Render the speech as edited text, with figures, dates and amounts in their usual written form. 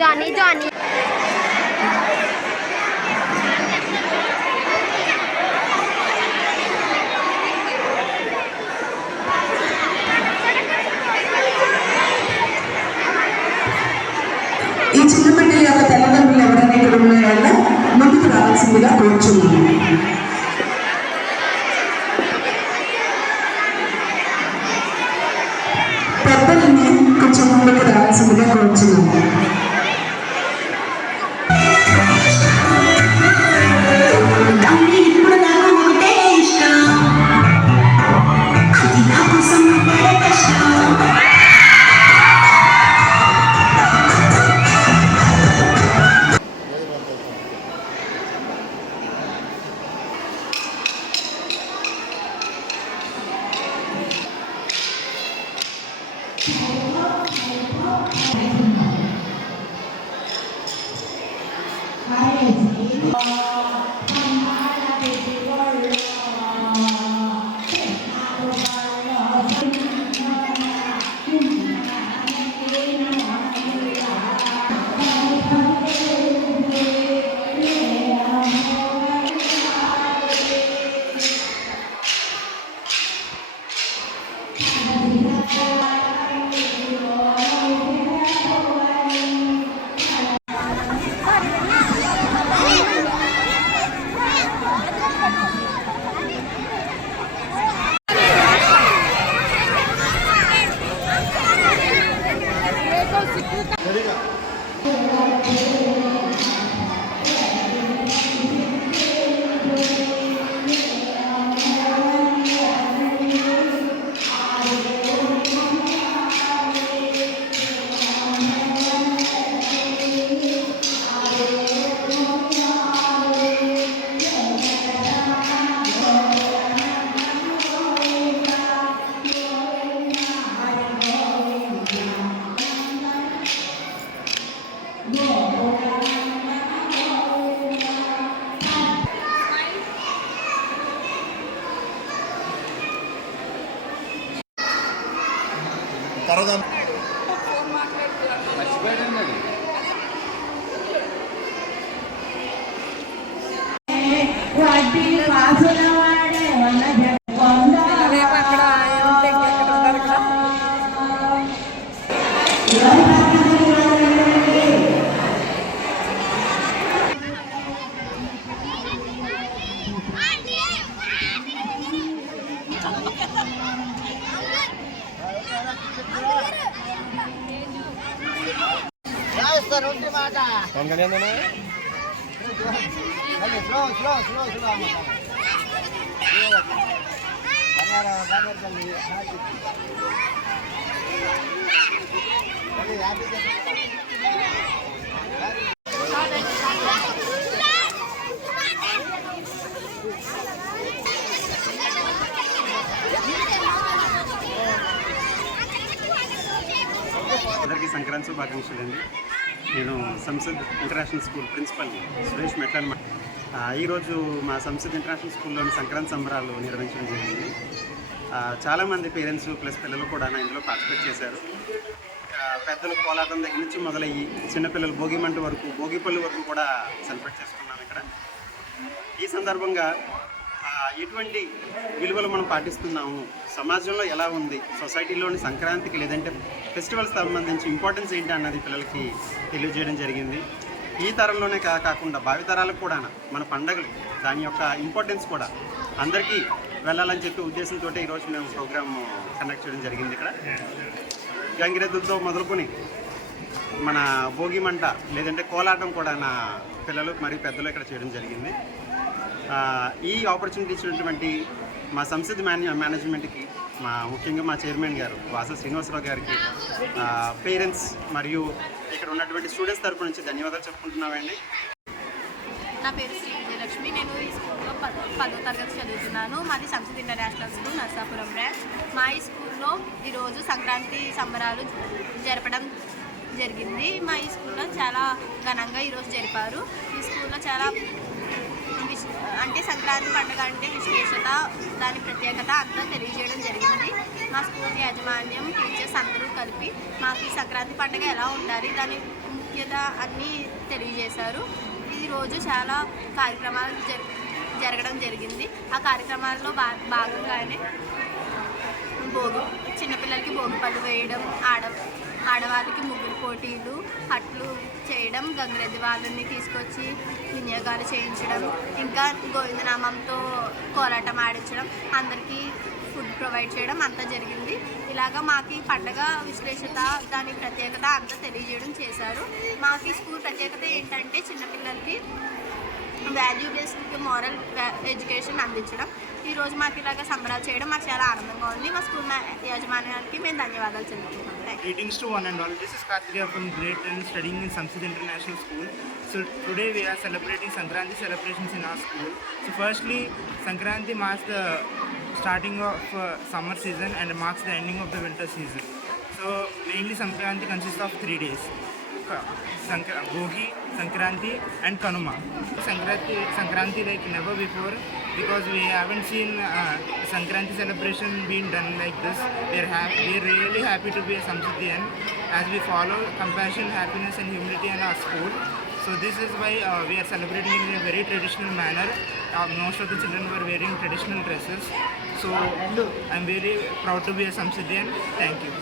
Johnny Johnny ఈ చిన్న బిడ్డల యొక్క తల్లిదండ్రులు ఎవరైనా ఇక్కడ ఉన్న వల్ల ముందుకు రావాల్సిందిగా కోరుచున్నాను. పెద్దల్ని కొంచెం ముందుకు రావాల్సిందిగా కోరుచున్నాను. ఇప్పుడు నాకు ఒకటే ఇష్టం, అది నా కోసం కష్టం. అందరికీ సంక్రాంతి శుభాకాంక్షలు అండి. నేను Samsad international school principal Suresh Metla. ఈరోజు మా సంసద్ ఇంటర్నేషనల్ స్కూల్లోని సంక్రాంతి సంబరాలు నిర్వహించడం జరిగింది. చాలామంది పేరెంట్స్ ప్లస్ పిల్లలు కూడా ఇందులో పార్టిసిపేట్ చేశారు. పెద్దలు కోలాటం దగ్గర నుంచి మొదలయ్యి చిన్నపిల్లలు భోగిమంట వరకు భోగిపల్లి వరకు కూడా సెలబ్రేట్ చేసుకున్నాం ఇక్కడ. ఈ సందర్భంగా ఎటువంటి విలువలు మనం పాటిస్తున్నాము, సమాజంలో ఎలా ఉంది, సొసైటీలోని సంక్రాంతికి లేదంటే ఫెస్టివల్స్ సంబంధించి ఇంపార్టెన్స్ ఏంటి అన్నది పిల్లలకి తెలియజేయడం జరిగింది. ఈ తరంలోనే కాకుండా భావితరాలకు కూడా మన పండుగలు దాని యొక్క ఇంపార్టెన్స్ కూడా అందరికీ వెళ్ళాలని చెప్పి ఉద్దేశంతో ఈరోజు మేము ప్రోగ్రామ్ కండక్ట్ చేయడం జరిగింది. ఇక్కడ గంగిరెద్దులతో మొదలుకొని మన భోగి మంట లేదంటే కోలాటం కూడా నా పిల్లలు మరియు పెద్దలు ఇక్కడ చేయడం జరిగింది. ఈ ఆపర్చునిటీ ఇచ్చినటువంటి మా సంసద్ మేనేజ్మెంట్కి, ముఖ్యంగా మా చైర్మన్ గారు వాస శ్రీనివాసరావు గారికి, పేరెంట్స్ మరియు ఇక్కడ ఉన్నటువంటి స్టూడెంట్స్ తరపు నుంచి ధన్యవాదాలు చెప్పుకుంటున్నామండి. నా పేరు శ్రీ విజయలక్ష్మి. నేను ఈ స్కూల్లో 10వ తరగతి చదువుతున్నాను. మాది Sansad international school Narsapuram branch. మా ఈ స్కూల్లో ఈరోజు సంక్రాంతి సంబరాలు జరపడం జరిగింది. మా ఈ స్కూల్లో చాలా ఘనంగా ఈరోజు జరిపారు. ఈ స్కూల్లో చాలా అంటే సంక్రాంతి పండుగ అంటే విశేషత, దాని ప్రత్యేకత అంతా తెలియజేయడం జరిగింది. మా స్కూల్ యాజమాన్యం, టీచర్స్ అందరూ కలిపి మాకు ఈ సంక్రాంతి పండుగ ఎలా ఉండాలి, దాని ప్రాముఖ్యత అన్నీ తెలియజేశారు. ఈరోజు చాలా కార్యక్రమాలు జరగడం జరిగింది. ఆ కార్యక్రమాల్లో భాగంగానే చిన్నపిల్లలకి భోగి పళ్ళు వేయడం, ఆడవాళ్ళకి ముగ్గురు పోటీలు, అట్లు చేయడం, గంగిరెద్దు వాళ్ళని తీసుకొచ్చి వినియోగాలు చేయించడం, ఇంకా గోవిందనామంతో కోలాటం ఆడించడం, అందరికీ ఫుడ్ ప్రొవైడ్ చేయడం అంతా జరిగింది. ఇలాగా మాకు పండగ విశ్లేషత, దాని ప్రత్యేకత అంతా తెలియజేయడం చేశారు. మాకు స్కూల్ ప్రత్యేకత ఏంటంటే చిన్నపిల్లలకి వాల్యూ బేస్డ్ మోరల్ ఎడ్యుకేషన్ అందించడం. ఈరోజు మాకు ఇలాగ సంబరాలు చేయడం మాకు చాలా ఆనందంగా ఉంది. మా స్కూల్ యాజమాన్యానికి మేము ధన్యవాదాలు చెల్లిస్తున్నాం. Greetings to one and all. This is Karthikeya from grade 10 studying in Samsid International School. So today we are celebrating Sankranti celebrations in our school. So firstly, Sankranti marks the starting of summer season and marks the ending of the winter season. So mainly Sankranti consists of 3 days. Bogi, Sankranti and Kanuma. Sankranti like never before, because we haven't seen Sankranti celebration being done like this. We're really happy to be a Samsidian as we follow compassion, happiness and humility in our school. So this is why we are celebrating in a very traditional manner. Most of the children were wearing traditional dresses. So I'm very proud to be a Samsidian. Thank you.